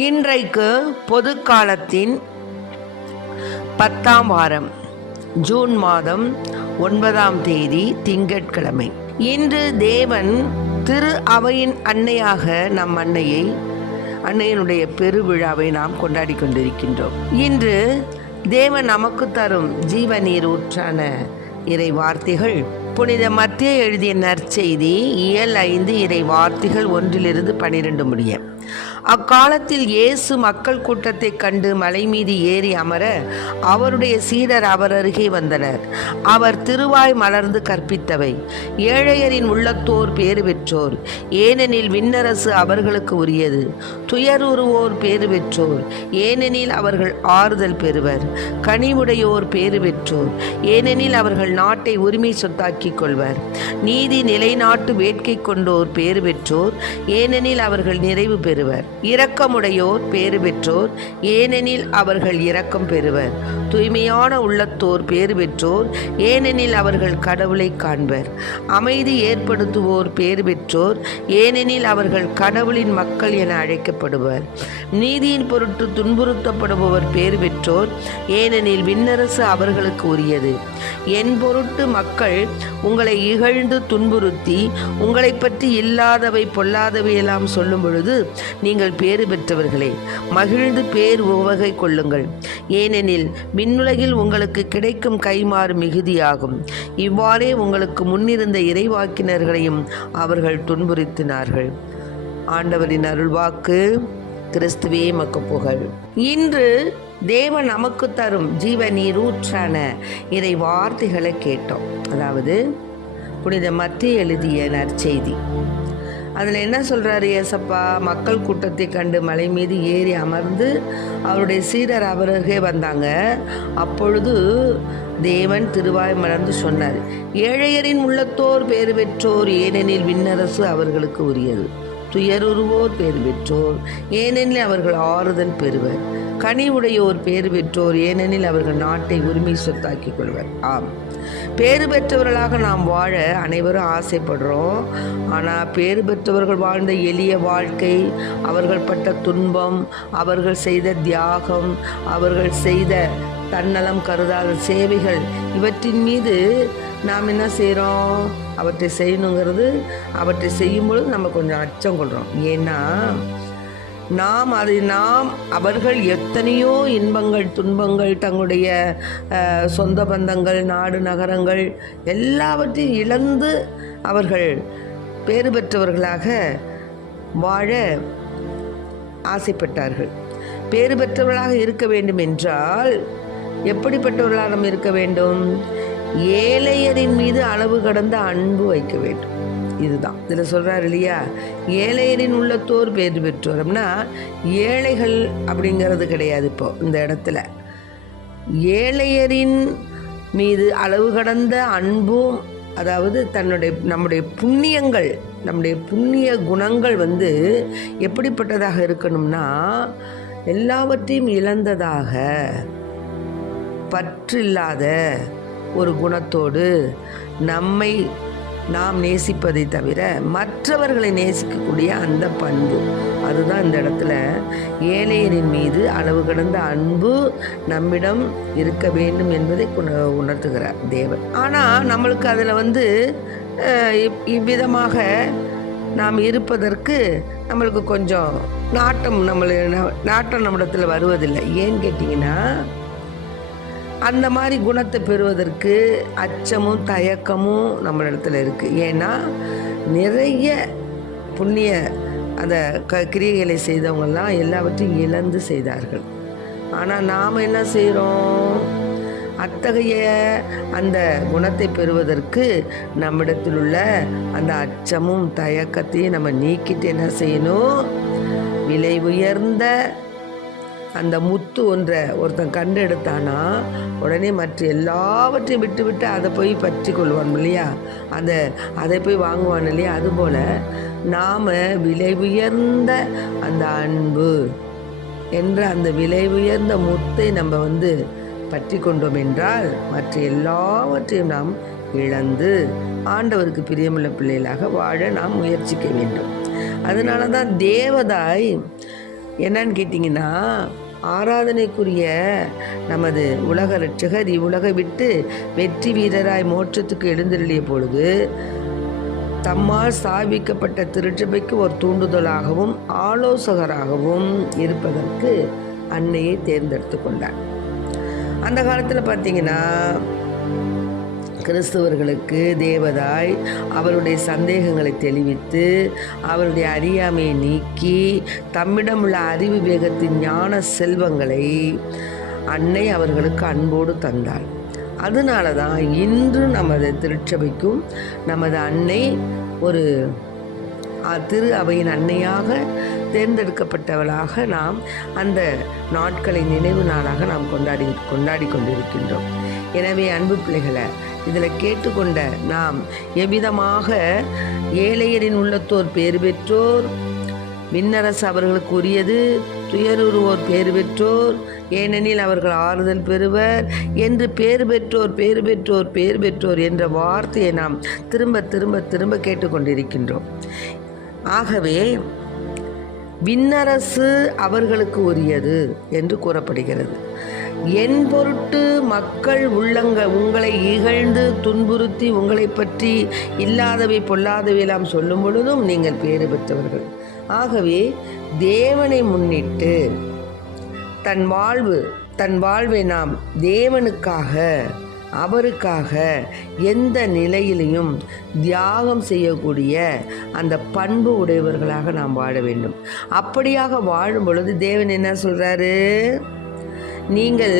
இன்றைக்கு பொது காலத்தின் 10ஆம் வாரம், ஜூன் மாதம் 9ஆம் தேதி திங்கட்கிழமை. இன்று தேவன் திரு அவையின் அன்னையாக நம் அன்னையினுடைய பெருவிழாவை நாம் கொண்டாடி கொண்டிருக்கின்றோம். இன்று தேவன் நமக்கு தரும் ஜீவநீர் ஊற்றான இறை வார்த்தைகள் புனித மத்தேயு எழுதிய நற்செய்தி இயல் 5 இறை வார்த்தைகள் 1-12 முடிய. அக்காலத்தில் இயேசு மக்கள் கூட்டத்தை கண்டு மலை மீது ஏறி அமர அவருடைய சீடர் அவர் அருகே வந்தனர். அவர் திருவாய் மலர்ந்து கற்பித்தவை: ஏழையரின் உள்ளத்தோர் பேறு பெற்றோர், ஏனெனில் விண்ணரசு அவர்களுக்கு உரியது. துயருறுவோர் பேறு பெற்றோர், ஏனெனில் அவர்கள் ஆறுதல் பெறுவர். கனிவுடையோர் பேறு பெற்றோர், ஏனெனில் அவர்கள் நாட்டை உரிமை சொத்தாக்கிக் கொள்வர். நீதி நிலைநாட்டு வேட்கை கொண்டோர் பேறு பெற்றோர், ஏனெனில் அவர்கள் நிறைவு பெறுவர். இரக்கமுடையோர் பேறு பெற்றோர், ஏனெனில் அவர்கள் இரக்கம் பெறுவர். தூய்மையான உள்ளத்தோர் பேறு பெற்றோர், ஏனெனில் அவர்கள் கடவுளை காண்பர். அமைதி ஏற்படுத்துவோர் பேறு பெற்றோர், ஏனெனில் அவர்கள் கடவுளின் மக்கள் என அழைக்கப்படுவர். நீதியின் பொருட்டு துன்புறுத்தப்படுபவர் பேறு பெற்றோர், ஏனெனில் விண்ணரசு அவர்களுக்கு உரியது. என் பொருட்டு மக்கள் உங்களை இகழ்ந்து துன்புறுத்தி உங்களை பற்றி இல்லாதவை பொல்லாதவையெல்லாம் சொல்லும் பொழுது நீங்கள் பேறு பெற்றவர்களே, மகிழ்ந்து பேர் உவகை கொள்ளுங்கள், ஏனெனில் விண்ணுலகில் உங்களுக்கு கிடைக்கும் கைமாறு மிகுதியாகும். இவ்வாறே உங்களுக்கு முன்னிருந்த இறைவாக்கினர்களையும் அவர்கள் துன்புறுத்தினார்கள். ஆண்டவரின் அருள்வாக்கு. கிறிஸ்துவே மக்கு புகழ். இன்று தேவன் நமக்கு தரும் ஜீவநீரூற்றான இறை வார்த்தைகளை கேட்டோம். அதாவது புனித மத்தேயு எழுதிய நற்செய்தி. அதில் என்ன சொல்கிறாரு ஏசப்பா? மக்கள் கூட்டத்தை கண்டு மலை மீது ஏறி அமர்ந்து அவருடைய சீடர் அவருகே வந்தாங்க. அப்பொழுது தேவன் திருவாய் மலர்ந்து சொன்னார்: ஏழையரின் உள்ளத்தோர் பேறு பெற்றோர், ஏனெனில் விண்ணரசு அவர்களுக்கு உரியது. துயருறுவோர் பேறு பெற்றோர், ஏனெனில் அவர்கள் ஆறுதல் பெறுவர். கனிவுடையோர் பேறு பெற்றோர், ஏனெனில் அவர்கள் நாட்டை உரிமை சொத்தாக்கிக் கொள்வர். ஆம், பேறு பெற்றவர்களாக நாம் வாழ அனைவரும் ஆசைப்படுறோம். ஆனால் பேறு பெற்றவர்கள் வாழ்ந்த எளிய வாழ்க்கை, அவர்கள் பட்ட துன்பம், அவர்கள் செய்த தியாகம், அவர்கள் செய்த தன்னலம் கருதாத சேவைகள், இவற்றின் மீது நாம் என்ன செய்கிறோம்? அவற்றை செய்யணுங்கிறது, அவற்றை செய்யும் பொழுது நம்ம கொஞ்சம் அச்சம் கொள்கிறோம். ஏன்னா அவர்கள் எத்தனையோ இன்பங்கள் துன்பங்கள், தங்களுடைய சொந்த பந்தங்கள், நாடு நகரங்கள் எல்லாவற்றையும் இழந்து அவர்கள் பேறு பெற்றவர்களாக வாழ ஆசைப்பட்டார்கள். பேறு பெற்றவர்களாக இருக்க வேண்டும் என்றால் எப்படிப்பட்டவர்களாக நாம் இருக்க வேண்டும்? ஏழையரின் மீது அளவு கடந்த அன்பு வைக்க வேண்டும். இதுதான் இதில் சொல்கிறார் இல்லையா? ஏழையரின் உள்ளத்தோர் பேறு பெற்றோர். அப்படின்னா ஏழைகள் அப்படிங்கிறது கிடையாது. இப்போ இந்த இடத்துல ஏழையரின் மீது அளவு கடந்த அன்பும், அதாவது நம்முடைய புண்ணியங்கள், நம்முடைய புண்ணிய குணங்கள் எப்படிப்பட்டதாக இருக்கணும்னா, எல்லாவற்றையும் இழந்ததாக பற்றில்லாத ஒரு குணத்தோடு நாம் நேசிப்பதை தவிர மற்றவர்களை நேசிக்கக்கூடிய அந்த பண்பு, அதுதான் இந்த இடத்துல ஏழையரின் மீது அளவு கடந்த அன்பு நம்மிடம் இருக்க வேண்டும் என்பதை உணர்த்துகிறார் தேவன். ஆனால் நம்மளுக்கு அதில் இவ்விதமாக நாம் இருப்பதற்கு நம்மளுக்கு கொஞ்சம் நாட்டம் நம்மிடத்தில் வருவதில்லை. ஏன்னு கேட்டிங்கன்னா, அந்த மாதிரி குணத்தை பெறுவதற்கு அச்சமும் தயக்கமும் நம்ம இடத்துல இருக்குது. ஏன்னா நிறைய புண்ணிய அந்த கிரியைகளை செய்தவங்கெல்லாம் எல்லாவற்றையும் இழந்து செய்தார்கள். ஆனால் நாம் என்ன செய்கிறோம்? அத்தகைய அந்த குணத்தை பெறுவதற்கு நம்மிடத்தில் உள்ள அந்த அச்சமும் தயக்கத்தையும் நம்ம நீக்கிட்டு என்ன செய்யணும்? விலை உயர்ந்த அந்த முத்து ஒருத்தன் கண்டு எடுத்தானா உடனே மற்ற எல்லாவற்றையும் விட்டு அதை போய் பற்றி கொள்வான் இல்லையா? அதை போய் வாங்குவான் இல்லையா? அதுபோல் நாம் விலை உயர்ந்த அந்த அன்பு என்ற அந்த விலை உயர்ந்த முத்தை நம்ம பற்றி கொண்டோம் என்றால் மற்ற எல்லாவற்றையும் நாம் இழந்து ஆண்டவருக்கு பிரியமுள்ள பிள்ளைகளாக வாழ நாம் முயற்சிக்க வேண்டும். அதனால தான் தேவதாய் என்னன்னு கேட்டிங்கன்னா, ஆராதனைக்குரிய நமது உலக இரட்சகர் இவ்வுலகை விட்டு வெற்றி வீரராய் மோட்சத்துக்கு எழுந்தருளிய பொழுது தம்மால் ஸ்தாபிக்கப்பட்ட திருச்சபைக்கு ஒரு தூண்டுதலாகவும் ஆலோசகராகவும் இருப்பதற்கு அன்னையை தேர்ந்தெடுத்து கொண்டார். அந்த காலத்தில் பார்த்தீங்கன்னா, கிறிஸ்தவர்களுக்கு தேவதாய் அவருடைய சந்தேகங்களை தெளிவித்து அவருடைய அறியாமையை நீக்கி தம்மிடமுள்ள அறிவு வேகத்தின் ஞான செல்வங்களை அன்னை அவர்களுக்கு அன்போடு தந்தாள். அதனால தான் இன்று நமது திருச்சபைக்கும் நமது அன்னை ஒரு திரு அவையின் அன்னையாக தேர்ந்தெடுக்கப்பட்டவளாக நாம் அந்த நாட்களை நினைவு நாளாக நாம் கொண்டாடி கொண்டிருக்கின்றோம். எனவே அன்பு பிள்ளைகளை, இதில் கேட்டுக்கொண்ட நாம் எவ்விதமாக ஏழையரின் உள்ளத்தோர் பேறு பெற்றோர், விண்ணரசு அவர்களுக்கு உரியது, துயருவோர் பேறு பெற்றோர், ஏனெனில் அவர்கள் ஆறுதல் பெறுவர் என்று பேறு பெற்றோர் பேறு பெற்றோர் பேறு பெற்றோர் என்ற வார்த்தையை நாம் திரும்ப திரும்ப திரும்ப கேட்டுக்கொண்டிருக்கின்றோம். ஆகவே விண்ணரசு அவர்களுக்கு உரியது என்று கூறப்படுகிறது. என் பொருட்டு மக்கள் உங்களை இகழ்ந்து துன்புறுத்தி உங்களை பற்றி இல்லாதவை பொல்லாதவையெல்லாம் சொல்லும் பொழுதும் நீங்கள் பேறு பெற்றவர்கள். ஆகவே தேவனை முன்னிட்டு தன் வாழ்வை நாம் தேவனுக்காக அவருக்காக எந்த நிலையிலையும் தியாகம் செய்யக்கூடிய அந்த பண்பு உடையவர்களாக நாம் வாழ வேண்டும். அப்படியாக வாழும் பொழுது தேவன் என்ன சொல்கிறாரு? நீங்கள்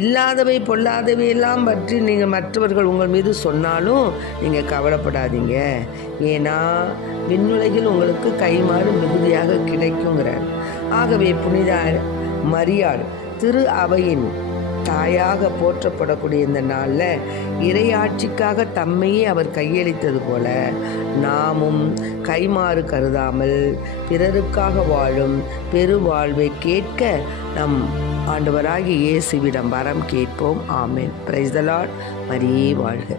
இல்லாதவை பொல்லாதவை எல்லாம் பற்றி நீங்கள் மற்றவர்கள் உங்கள் மீது சொன்னாலும் நீங்கள் கவலைப்படாதீங்க, ஏன்னா விண்ணுலகில் உங்களுக்கு கைமாறு மிகுதியாக கிடைக்குங்கிறார். ஆகவே புனித மரியாள் திரு அவையின் தாயாக போற்றப்படக்கூடிய இந்த நாளில் இறையாட்சிக்காக தம்மையே அவர் கையளித்தது போல நாமும் கைமாறு கருதாமல் பிறருக்காக வாழும் பெருவாழ்வை கேட்க நம் ஆண்டவராகிய இயேசுவிடம் வரம் கேட்போம். ஆமென். Praise the lord. மரியே வாழ்க.